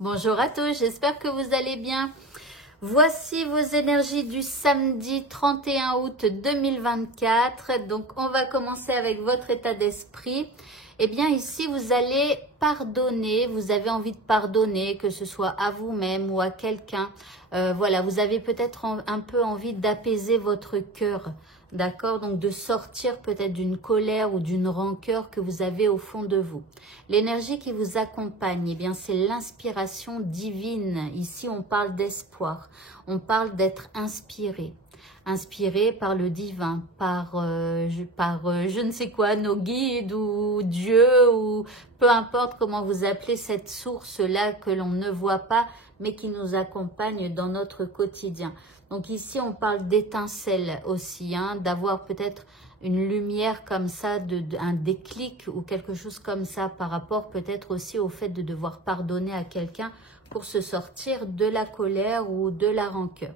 Bonjour à tous, j'espère que vous allez bien. Voici vos énergies du samedi 31 août 2024. Donc, on va commencer avec votre état d'esprit. Eh bien, ici, vous allez pardonner. Vous avez envie de pardonner, que ce soit à vous-même ou à quelqu'un. Voilà, vous avez peut-être un peu envie d'apaiser votre cœur. D'accord? Donc, de sortir peut-être d'une colère ou d'une rancœur que vous avez au fond de vous. L'énergie qui vous accompagne, eh bien, c'est l'inspiration divine. Ici, on parle d'espoir. On parle d'être inspiré. Inspiré par le divin, par je ne sais quoi, nos guides ou Dieu ou peu importe comment vous appelez cette source-là que l'on ne voit pas, mais qui nous accompagne dans notre quotidien. Donc ici, on parle d'étincelles aussi, hein, d'avoir peut-être une lumière comme ça, un déclic ou quelque chose comme ça par rapport peut-être aussi au fait de devoir pardonner à quelqu'un pour se sortir de la colère ou de la rancœur.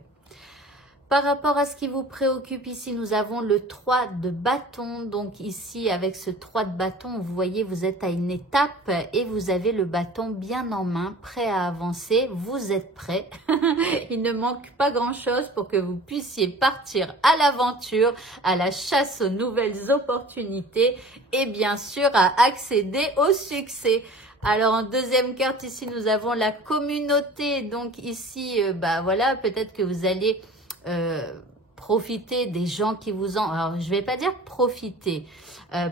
Par rapport à ce qui vous préoccupe ici, nous avons le 3 de bâton. Donc ici, avec ce 3 de bâton, vous voyez, vous êtes à une étape et vous avez le bâton bien en main, prêt à avancer. Vous êtes prêt. Il ne manque pas grand-chose pour que vous puissiez partir à l'aventure, à la chasse aux nouvelles opportunités et bien sûr à accéder au succès. Alors en deuxième carte, ici, nous avons la communauté. Donc ici, voilà, peut-être que vous allez... profiter des gens qui vous en... Alors, je vais pas dire profiter,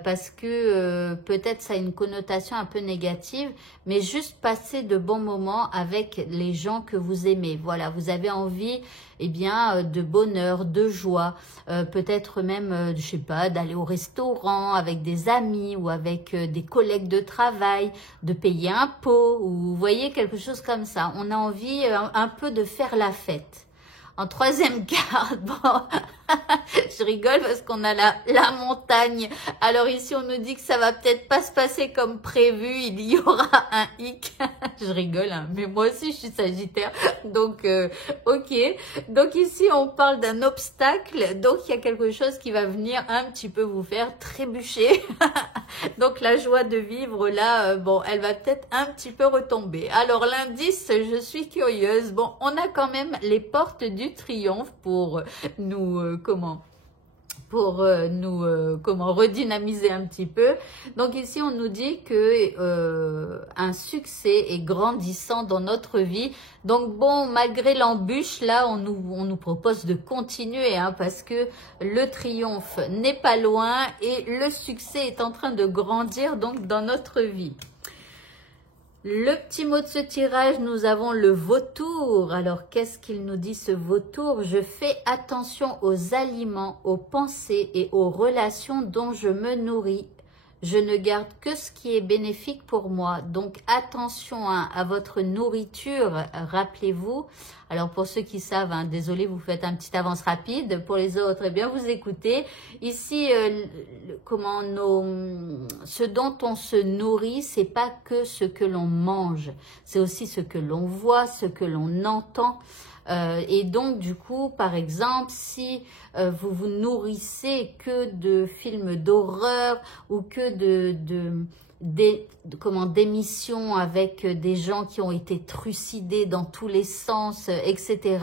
parce que peut-être ça a une connotation un peu négative, mais juste passer de bons moments avec les gens que vous aimez. Voilà, vous avez envie, eh bien, de bonheur, de joie, peut-être même, je sais pas, d'aller au restaurant avec des amis ou avec des collègues de travail, de payer un pot, ou vous voyez, quelque chose comme ça. On a envie un peu de faire la fête. En troisième carte, bon, je rigole parce qu'on a la montagne. Alors ici, on nous dit que ça va peut-être pas se passer comme prévu. Il y aura un hic. Je rigole, hein, mais moi aussi, je suis Sagittaire. Donc, ok. Donc ici, on parle d'un obstacle. Donc, il y a quelque chose qui va venir un petit peu vous faire trébucher. Donc, la joie de vivre, là, bon, elle va peut-être un petit peu retomber. Alors, l'indice, je suis curieuse. Bon, on a quand même les portes du triomphe pour nous, redynamiser un petit peu. Donc ici, on nous dit que un succès est grandissant dans notre vie. Donc bon, malgré l'embûche, là, on nous propose de continuer, hein, parce que le triomphe n'est pas loin et le succès est en train de grandir donc dans notre vie. Le petit mot de ce tirage, nous avons le vautour. Alors, qu'est-ce qu'il nous dit ce vautour? Je fais attention aux aliments, aux pensées et aux relations dont je me nourris. Je ne garde que ce qui est bénéfique pour moi. Donc, attention à votre nourriture, rappelez-vous. Alors, pour ceux qui savent, hein, désolé, vous faites un petit avance rapide. Pour les autres, eh bien, vous écoutez. Ici, ce dont on se nourrit, c'est pas que ce que l'on mange. C'est aussi ce que l'on voit, ce que l'on entend. Et donc, du coup, par exemple, si vous vous nourrissez que de films d'horreur ou que d'émissions avec des gens qui ont été trucidés dans tous les sens, etc.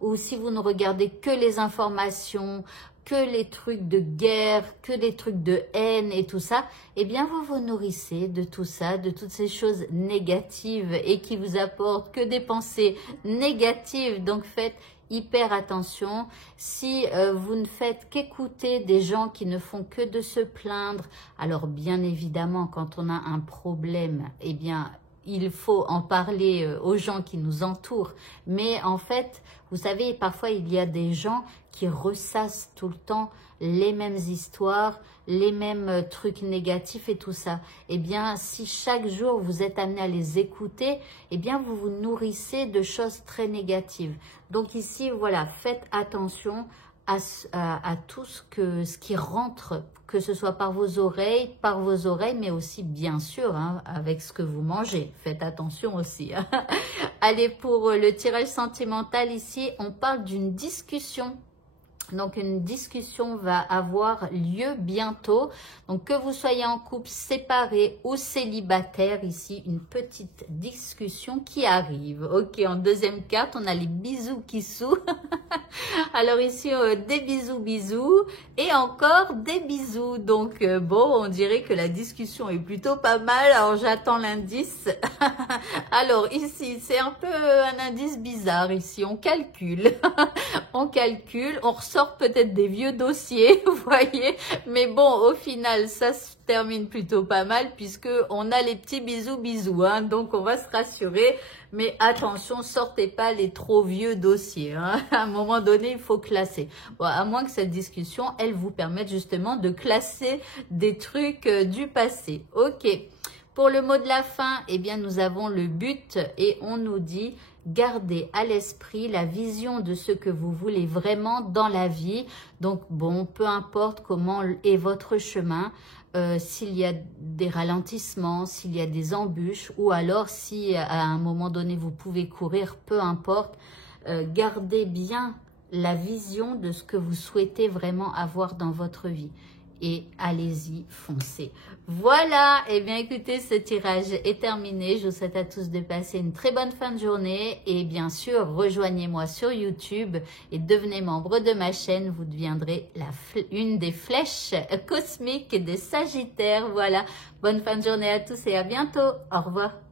Ou si vous ne regardez que les informations, que les trucs de guerre, que les trucs de haine et tout ça, eh bien vous vous nourrissez de tout ça, de toutes ces choses négatives et qui vous apportent que des pensées négatives. Donc faites hyper attention. Si vous ne faites qu'écouter des gens qui ne font que de se plaindre, alors bien évidemment quand on a un problème, eh bien il faut en parler aux gens qui nous entourent. Mais en fait, vous savez, parfois il y a des gens qui ressassent tout le temps les mêmes histoires, les mêmes trucs négatifs et tout ça. Eh bien, si chaque jour vous êtes amené à les écouter, eh bien vous vous nourrissez de choses très négatives. Donc ici, voilà, faites attention à tout ce qui rentre, que ce soit par vos oreilles, mais aussi bien sûr hein, avec ce que vous mangez. Faites attention aussi. Hein. Allez, pour le tirage sentimental ici, on parle d'une discussion Donc, une discussion va avoir lieu bientôt. Donc, que vous soyez en couple, séparé ou célibataire, ici, une petite discussion qui arrive. Ok, en deuxième carte, on a les bisous qui s'ouvrent. Alors ici, des bisous, bisous et encore des bisous. Donc, bon, on dirait que la discussion est plutôt pas mal. Alors, j'attends l'indice. Alors, ici, c'est un peu un indice bizarre. Ici, on calcule. On calcule. On ressort peut-être des vieux dossiers, vous voyez. Mais bon, au final, ça se termine plutôt pas mal puisque on a les petits bisous, bisous. Hein. Donc, on va se rassurer. Mais attention, sortez pas les trop vieux dossiers. Hein. À un moment donné, il faut classer. Bon, à moins que cette discussion, elle vous permette justement de classer des trucs du passé. Ok. Pour le mot de la fin, eh bien, nous avons le but et on nous dit gardez à l'esprit la vision de ce que vous voulez vraiment dans la vie. Donc, bon, peu importe comment est votre chemin, s'il y a des ralentissements, s'il y a des embûches, ou alors si à un moment donné vous pouvez courir, peu importe, gardez bien la vision de ce que vous souhaitez vraiment avoir dans votre vie. Et allez-y, foncez. Voilà, et bien écoutez, ce tirage est terminé. Je vous souhaite à tous de passer une très bonne fin de journée. Et bien sûr, rejoignez-moi sur YouTube et devenez membre de ma chaîne. Vous deviendrez une des flèches cosmiques des Sagittaires. Voilà, bonne fin de journée à tous et à bientôt. Au revoir.